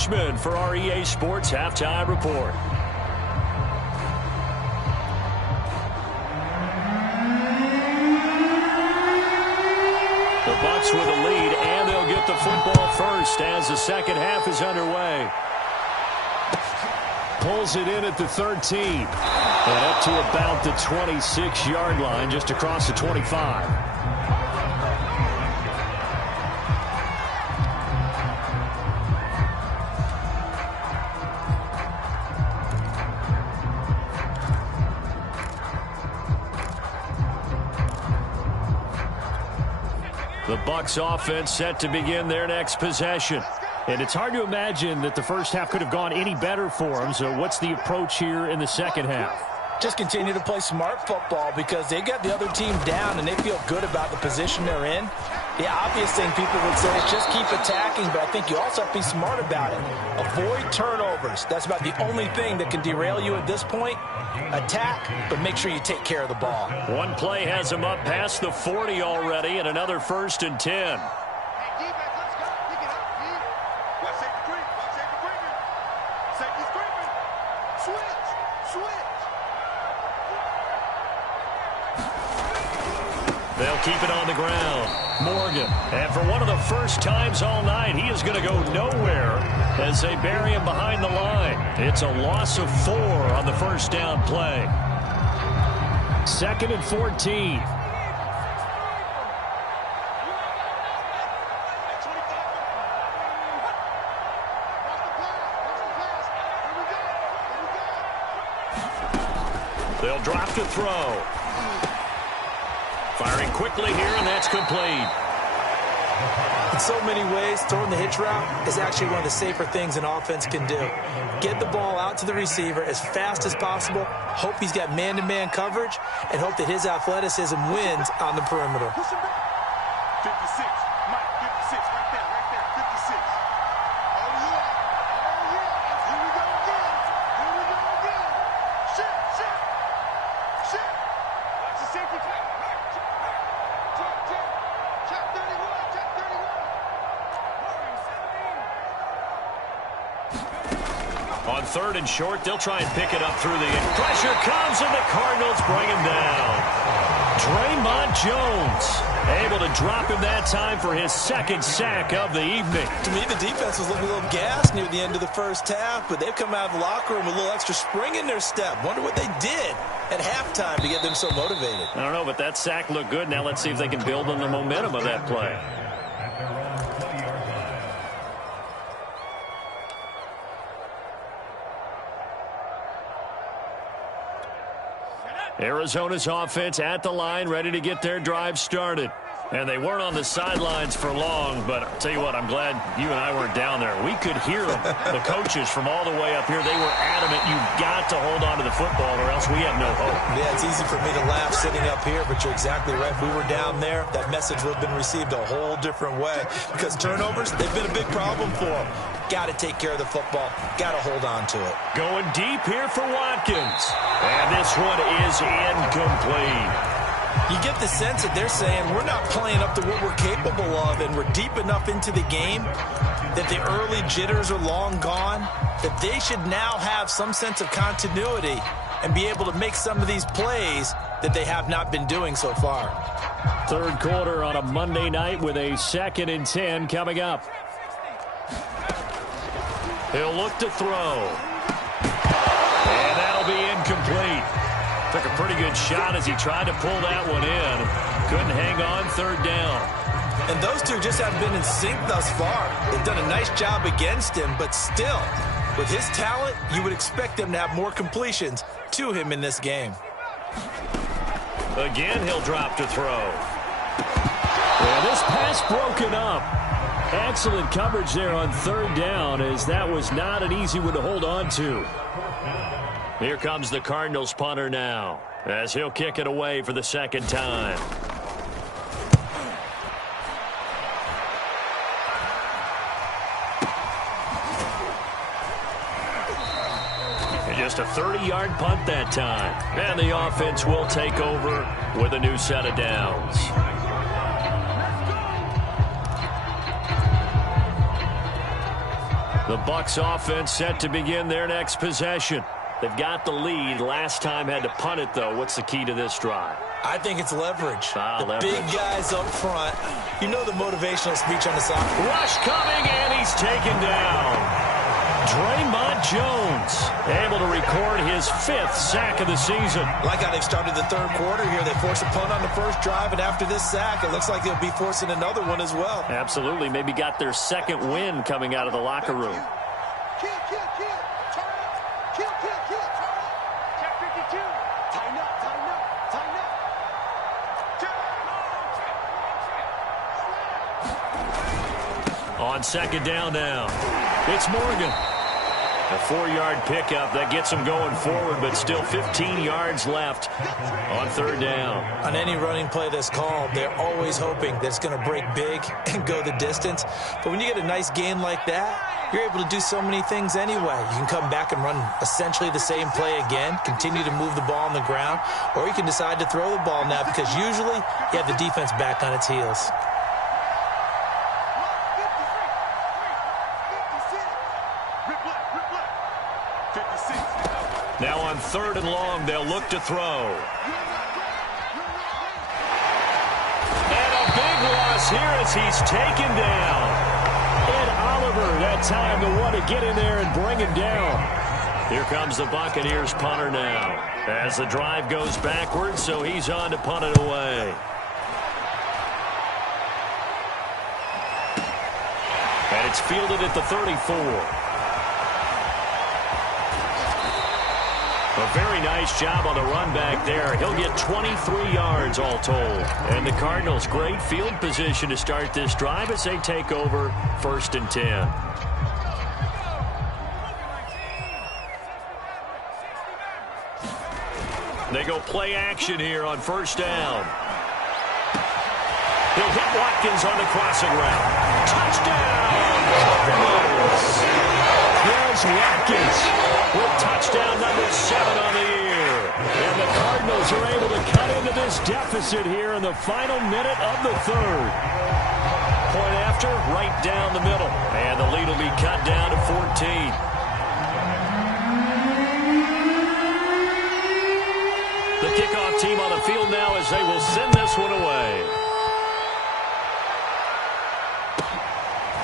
Richmond for our EA Sports Halftime Report. The Bucs with a lead, and they'll get the football first as the second half is underway. Pulls it in at the 13. And up to about the 26-yard line, just across the 25. The Bucs offense set to begin their next possession. And it's hard to imagine that the first half could have gone any better for them. So what's the approach here in the second half? Just continue to play smart football because they got the other team down and they feel good about the position they're in. The obvious thing people would say is just keep attacking, but I think you also have to be smart about it. Avoid turnovers. That's about the only thing that can derail you at this point. Attack, but make sure you take care of the ball. One play has them up past the 40 already, and another 1st and 10. They'll keep it on the ground. Morgan, and for one of the first times all night, he is going to go nowhere as they bury him behind the line. It's a loss of 4 on the first down play. 2nd and 14. They'll drop to throw. Firing quickly here, and that's complete. In so many ways, throwing the hitch route is actually one of the safer things an offense can do. Get the ball out to the receiver as fast as possible, hope he's got man-to-man coverage, and hope that his athleticism wins on the perimeter. 56, Mike, 56, right there, 56. Oh, yeah, here we go again, shit. Watch the safety flag. Check 31. On 3rd and short, they'll try and pick it up through the end. Pressure comes, and the Cardinals bring him down. Draymond Jones able to drop him that time for his 2nd sack of the evening. To me, the defense was looking a little gassed near the end of the first half, but they've come out of the locker room with a little extra spring in their step. Wonder what they did at halftime to get them so motivated. I don't know, but that sack looked good. Now let's see if they can build on the momentum of that play. Arizona's offense at the line, ready to get their drive started. And they weren't on the sidelines for long, but I'll tell you what, I'm glad you and I weren't down there. We could hear them. The coaches from all the way up here, they were adamant, you've got to hold on to the football or else we have no hope. Yeah, it's easy for me to laugh sitting up here, but you're exactly right. If we were down there, that message would have been received a whole different way. Because turnovers, they've been a big problem for them. Got to take care of the football. Got to hold on to it. Going deep here for Watkins. And this one is incomplete. You get the sense that they're saying we're not playing up to what we're capable of, and we're deep enough into the game that the early jitters are long gone, that they should now have some sense of continuity and be able to make some of these plays that they have not been doing so far. 3rd quarter on a Monday night with a 2nd and 10 coming up. He'll look to throw. And that'll be incomplete. Took a pretty good shot as he tried to pull that one in. Couldn't hang on 3rd down. And those two just haven't been in sync thus far. They've done a nice job against him, but still, with his talent, you would expect them to have more completions to him in this game. Again, he'll drop to throw. Well, this pass broken up. Excellent coverage there on 3rd down, as that was not an easy one to hold on to. Here comes the Cardinals punter now, as he'll kick it away for the 2nd time. And just a 30-yard punt that time. And the offense will take over with a new set of downs. The Bucs offense set to begin their next possession. They've got the lead. Last time had to punt it, though. What's the key to this drive? I think it's leverage. Leverage. Big guys up front. You know the motivational speech on the side. Rush coming, and he's taken down. Draymond Jones able to record his 5th sack of the season. Like how they've started the third quarter here. They forced a punt on the first drive, and after this sack, it looks like they'll be forcing another one as well. Absolutely. Maybe got their second win coming out of the locker room. Kill, kill, kill. Turn up. Kill, kill, kill. Turn up. Check 52. Tighten up, tighten up, tighten up. On second down now, it's Morgan. A 4-yard pickup that gets him going forward, but still 15 yards left on third down. On any running play that's called, they're always hoping that it's going to break big and go the distance. But when you get a nice gain like that, you're able to do so many things anyway. You can come back and run essentially the same play again, continue to move the ball on the ground, or you can decide to throw the ball now because usually you have the defense back on its heels. Now on third and long, they'll look to throw. And a big loss here as he's taken down. Ed Oliver, that time the one to get in there and bring him down. Here comes the Buccaneers punter now. As the drive goes backwards, so he's on to punt it away. And it's fielded at the 34. A very nice job on the run back there. He'll get 23 yards all told. And the Cardinals, great field position to start this drive as they take over 1st and 10. They go play action here on first down. He'll hit Watkins on the crossing route. Touchdown! Cardinals! There's Watkins with touchdown number 7 on the year. And the Cardinals are able to cut into this deficit here in the final minute of the third. Point after, right down the middle. And the lead will be cut down to 14. The kickoff team on the field now as they will send this one away.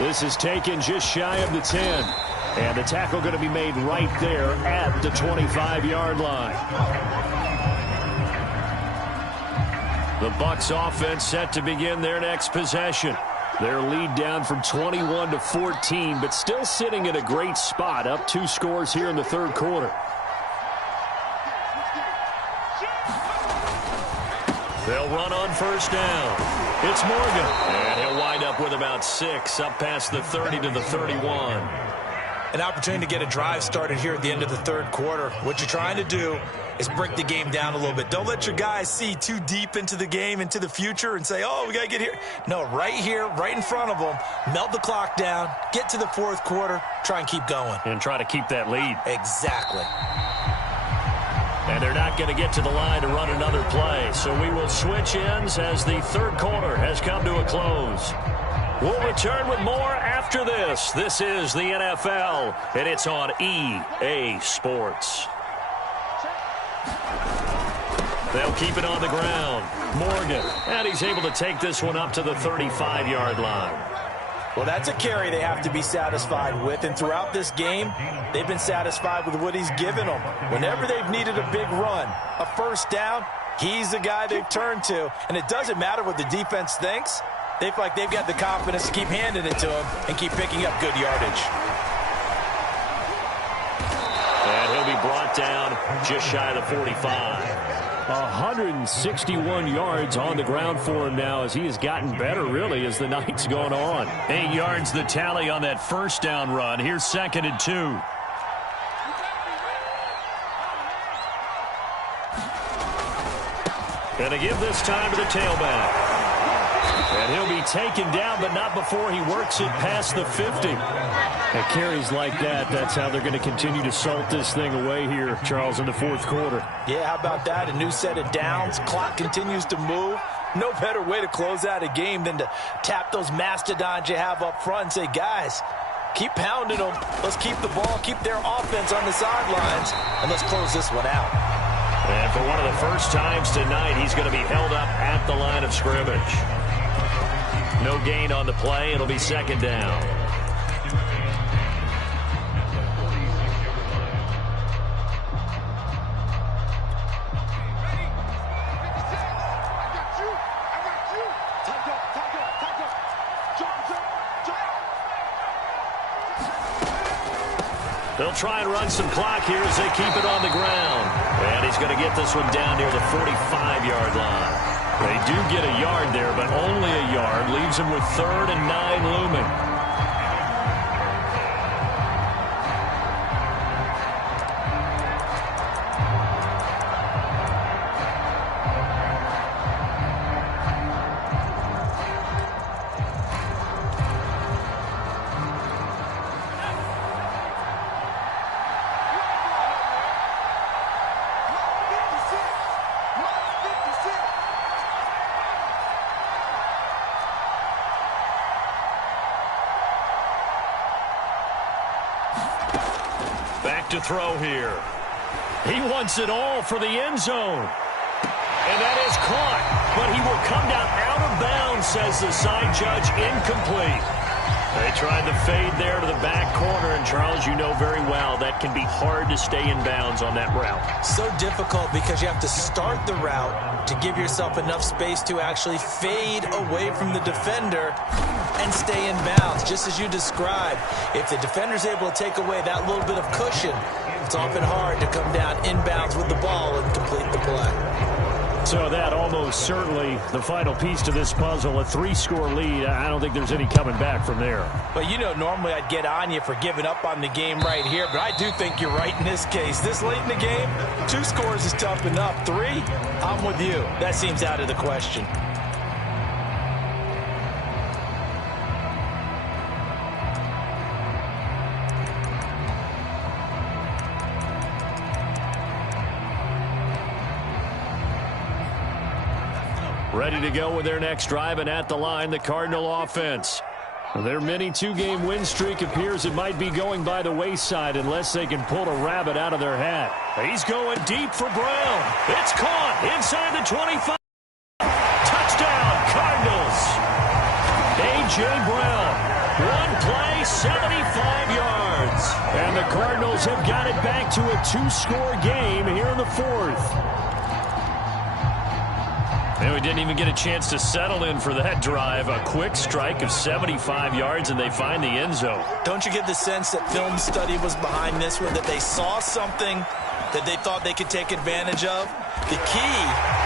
This is taken just shy of the 10. And the tackle going to be made right there at the 25-yard line. The Bucs offense set to begin their next possession. Their lead down from 21 to 14, but still sitting in a great spot, up 2 scores here in the third quarter. They'll run on first down. It's Morgan, and he'll wind up with about 6, up past the 30 to the 31. An opportunity to get a drive started here at the end of the third quarter. What you're trying to do is break the game down a little bit. Don't let your guys see too deep into the game, into the future, and say, oh, we got to get here. No, right here, right in front of them, melt the clock down, get to the fourth quarter, try and keep going. And try to keep that lead. Exactly. And they're not going to get to the line to run another play. So we will switch ends as the third quarter has come to a close. We'll return with more after this. This is the NFL, and it's on EA Sports. They'll keep it on the ground. Morgan, and he's able to take this one up to the 35-yard line. Well, that's a carry they have to be satisfied with, and throughout this game, they've been satisfied with what he's given them. Whenever they've needed a big run, a first down, he's the guy they've turned to, and it doesn't matter what the defense thinks. They feel like they've got the confidence to keep handing it to him and keep picking up good yardage. And he'll be brought down just shy of the 45. 161 yards on the ground for him now as he has gotten better, really, as the night's gone on. 8 yards the tally on that first down run. Here's 2nd and 2. Going to give this time to the tailback. And he'll be taken down, but not before he works it past the 50. And carries like that, that's how they're going to continue to salt this thing away here, Charles, in the fourth quarter. Yeah, how about that? A new set of downs. Clock continues to move. No better way to close out a game than to tap those mastodons you have up front and say, guys, Keep pounding them. Let's keep the ball, keep their offense on the sidelines, and let's close this one out. And for one of the first times tonight, he's going to be held up at the line of scrimmage. No gain on the play. It'll be second down. They'll try and run some clock here as they keep it on the ground. And he's going to get this one down near the 45-yard line. They do get a yard there, but only a yard. Leaves them with 3rd and 9 looming. To throw here. He wants it all for the end zone. And that is caught, but he will come down out of bounds, says the side judge. Incomplete. They tried the fade there to the back corner, and Charles, you know very well that can be hard to stay in bounds on that route. So difficult because you have to start the route to give yourself enough space to actually fade away from the defender and stay in bounds, just as you described. If the defender's able to take away that little bit of cushion, it's often hard to come down inbounds with the ball and complete the play. So that almost certainly the final piece to this puzzle, a 3-score lead. I don't think there's any coming back from there. But, you know, normally I'd get on you for giving up on the game right here, but I do think you're right in this case. This late in the game, 2 scores is tough enough. 3, I'm with you. That seems out of the question. Ready to go with their next drive, and at the line, the Cardinal offense. Their mini 2-game win streak appears it might be going by the wayside unless they can pull a rabbit out of their hat. He's going deep for Brown. It's caught inside the 25. Touchdown, Cardinals. A.J. Brown. One play, 75 yards. And the Cardinals have got it back to a 2-score game here in the 4th. And we didn't even get a chance to settle in for that drive. A quick strike of 75 yards, and they find the end zone. Don't you get the sense that film study was behind this one, that they saw something that they thought they could take advantage of? The key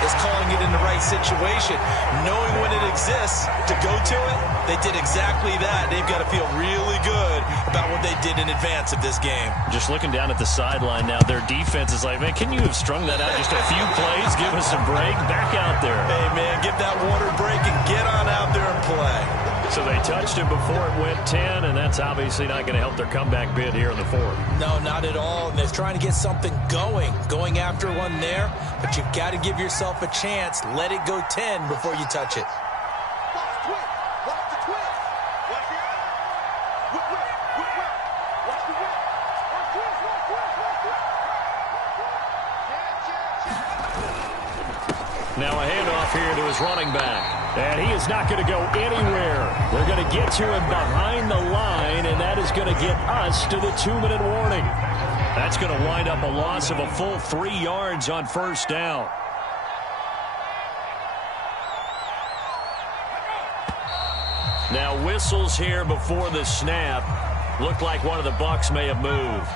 is calling it in the right situation, knowing when it exists to go to it. They did exactly that. They've got to feel really good about what they did in advance of this game. Just looking down at the sideline now, their defense is like, man, can you have strung that out just a few plays? Give us a break. Back out there. Hey, man, give that water break and get on out there and play. So they touched him before it went 10, and that's obviously not going to help their comeback bid here in the 4th. No, not at all. And they're trying to get something going after one there. But you've got to give yourself a chance. Let it go 10 before you touch it. Now a handoff here to his running back. And he is not going to go anywhere. They're going to get to him behind the line, and that is going to get us to the 2-minute warning. That's going to wind up a loss of a full 3 yards on first down. Now whistles here before the snap. Looked like one of the Bucs may have moved.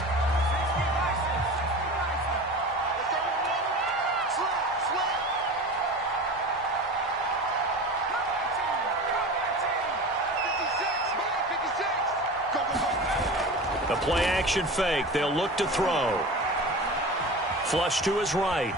The play action fake. They'll look to throw. Flush to his right.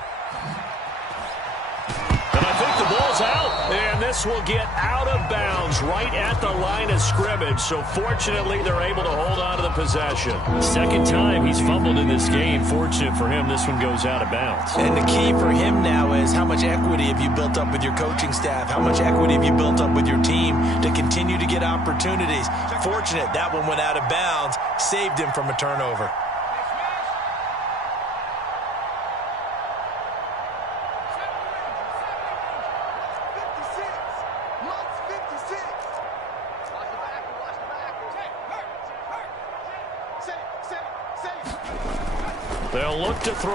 And I think the ball ball's out, and this will get out of bounds right at the line of scrimmage. So fortunately, they're able to hold on to the possession. Second time he's fumbled in this game. Fortunate for him, this one goes out of bounds. And the key for him now is how much equity have you built up with your coaching staff? How much equity have you built up with your team to continue to get opportunities? Fortunate that one went out of bounds, saved him from a turnover. They'll look to throw.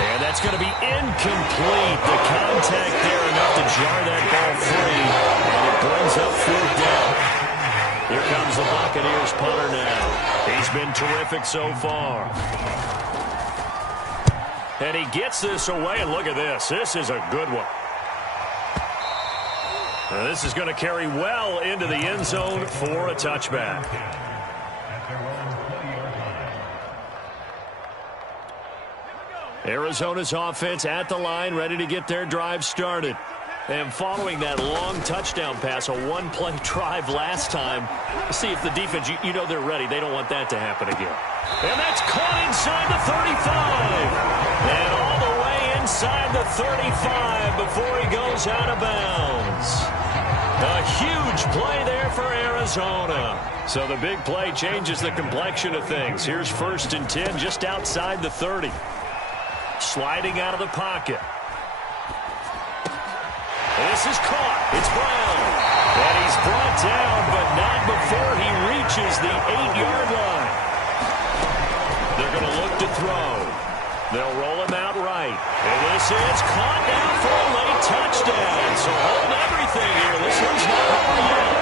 And that's going to be incomplete. The contact there enough to jar that ball free. And it brings up 4th down. Here comes the Buccaneers punter now. He's been terrific so far. And he gets this away, and look at this. This is a good one. Now this is going to carry well into the end zone for a touchback. Arizona's offense at the line, ready to get their drive started. And following that long touchdown pass, a one-play drive last time, see if the defense, you know they're ready. They don't want that to happen again. And that's caught inside the 35. And all the way inside the 35 before he goes out of bounds. A huge play there for Arizona. So the big play changes the complexion of things. Here's 1st and 10 just outside the 30. Sliding out of the pocket. This is caught. It's Brown. And he's brought down, but not before he reaches the 8-yard line. They're going to look to throw. They'll roll him out right. And this is caught now for a late touchdown. So hold everything here. This one's not over yet.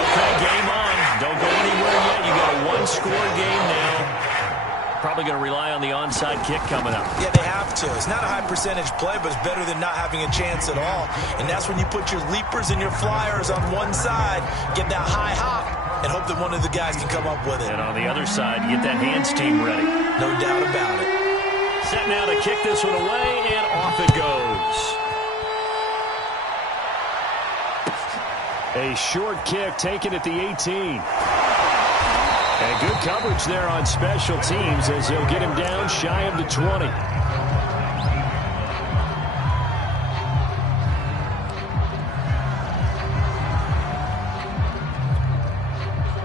Okay, game on. Don't go anywhere yet. You got a one-score game now. Probably going to rely on the onside kick coming up. Yeah, they have to. It's not a high percentage play, but it's better than not having a chance at all. And that's when you put your leapers and your flyers on one side, get that high hop, and hope that one of the guys can come up with it. And on the other side, get that hands team ready. No doubt about it. Set now to kick this one away, and off it goes. A short kick taken at the 18. And good coverage there on special teams as he'll get him down shy of the 20.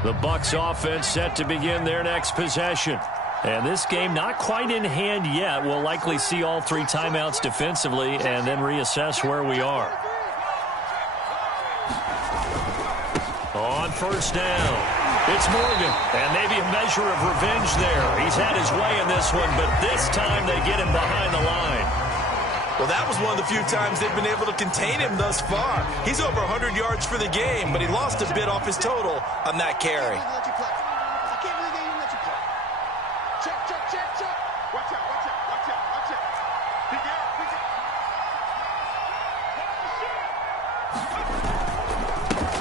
The Bucs offense set to begin their next possession. And this game not quite in hand yet. We'll likely see all 3 timeouts defensively and then reassess where we are. On 1st down. It's Morgan, and maybe a measure of revenge there. He's had his way in this one, but this time they get him behind the line. Well, that was one of the few times they've been able to contain him thus far. He's over 100 yards for the game, but he lost a bit off his total on that carry.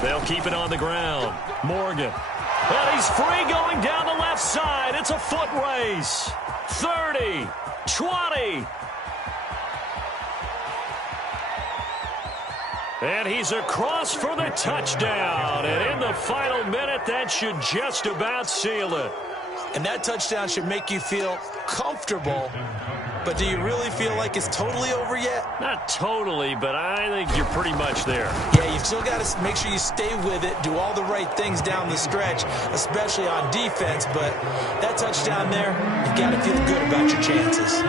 They'll keep it on the ground. Morgan. And he's free going down the left side. It's a foot race. 30, 20. And he's across for the touchdown. And in the final minute, that should just about seal it. And that touchdown should make you feel comfortable. But do you really feel like it's totally over yet? Not totally, but I think you're pretty much there. Yeah, you've still got to make sure you stay with it, do all the right things down the stretch, especially on defense. But that touchdown there, you've got to feel good about your chances.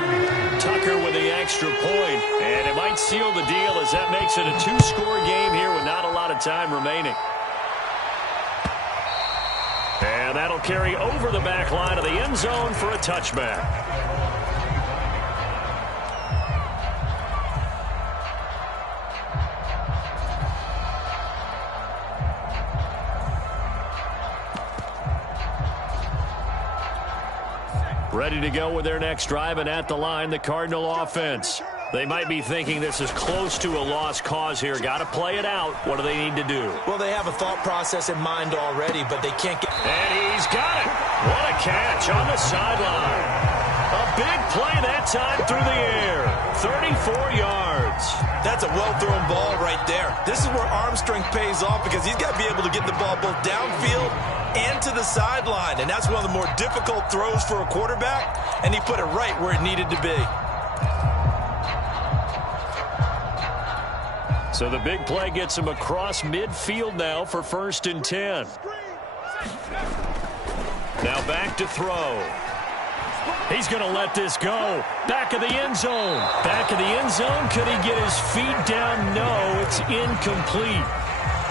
Tucker with the extra point, and it might seal the deal as that makes it a 2-score game here with not a lot of time remaining. And that'll carry over the back line of the end zone for a touchback. Ready to go with their next drive, and at the line, the Cardinal offense. They might be thinking this is close to a lost cause here. Got to play it out. What do they need to do? Well, they have a thought process in mind already, but they can't get... And he's got it. What a catch on the sideline. A big play that time through the air. 34 yards. That's a well-thrown ball right there. This is where arm strength pays off because he's got to be able to get the ball both downfield and to the sideline. And that's one of the more difficult throws for a quarterback. And he put it right where it needed to be. So the big play gets him across midfield now for 1st and 10. Now back to throw. He's going to let this go. Back of the end zone. Back of the end zone. Could he get his feet down? No, it's incomplete.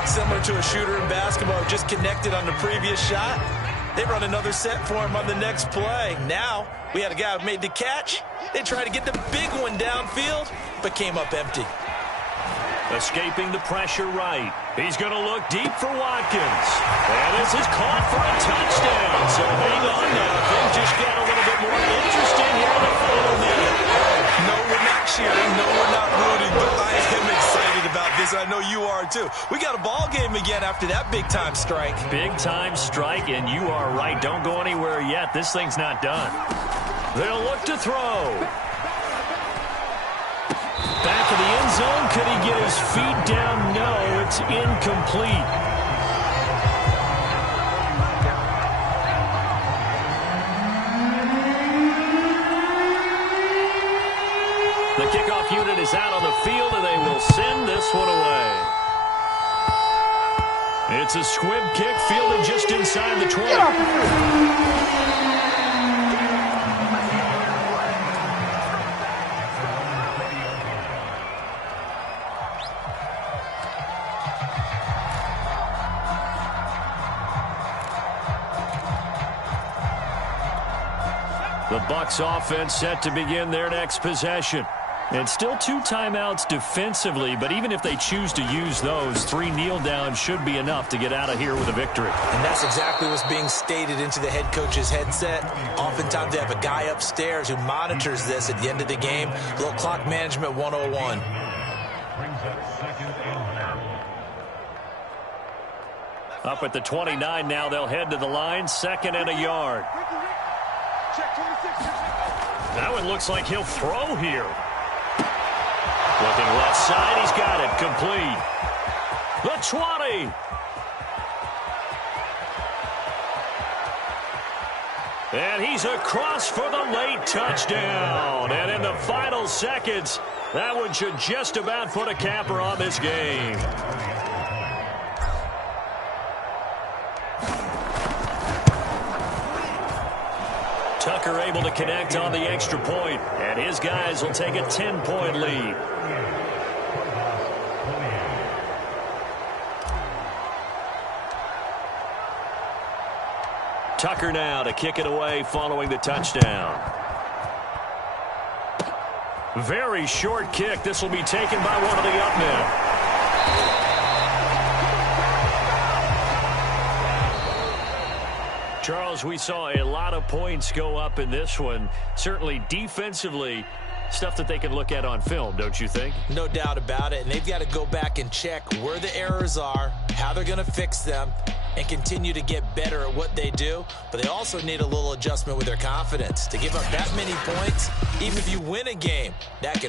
Similar to a shooter in basketball, just connected on the previous shot. They run another set for him on the next play. Now, we had a guy who made the catch. They tried to get the big one downfield, but came up empty. Escaping the pressure right. He's going to look deep for Watkins. And this is caught for a touchdown. So hang on now. Things just got a little bit more interesting here in the final minute. No, we're not cheering. No, we're not rooting. But I am excited about this. I know you are too. We got a ball game again after that big-time strike. Big-time strike, and you are right. Don't go anywhere yet. This thing's not done. They'll look to throw. Back of the end zone. Could he get his feet down? No, it's incomplete. The kickoff unit is out on the field, and they will send this one away. It's a squib kick fielded just inside the 20. The Bucs offense set to begin their next possession. And still 2 timeouts defensively, but even if they choose to use those, 3 kneel downs should be enough to get out of here with a victory. And that's exactly what's being stated into the head coach's headset. Oftentimes they have a guy upstairs who monitors this at the end of the game. A little clock management 101. Up at the 29 now, they'll head to the line, 2nd and a yard. That one looks like he'll throw here. Looking left side, he's got it, complete. The 20. And he's across for the late touchdown. And in the final seconds, that one should just about put a capper on this game. Tucker able to connect on the extra point, and his guys will take a 10-point lead. Tucker now to kick it away following the touchdown. Very short kick. This will be taken by one of the up men. Charles, we saw a lot of points go up in this one. Certainly defensively, stuff that they can look at on film, don't you think? No doubt about it. And they've got to go back and check where the errors are, how they're going to fix them, and continue to get better at what they do. But they also need a little adjustment with their confidence. To give up that many points, even if you win a game, that can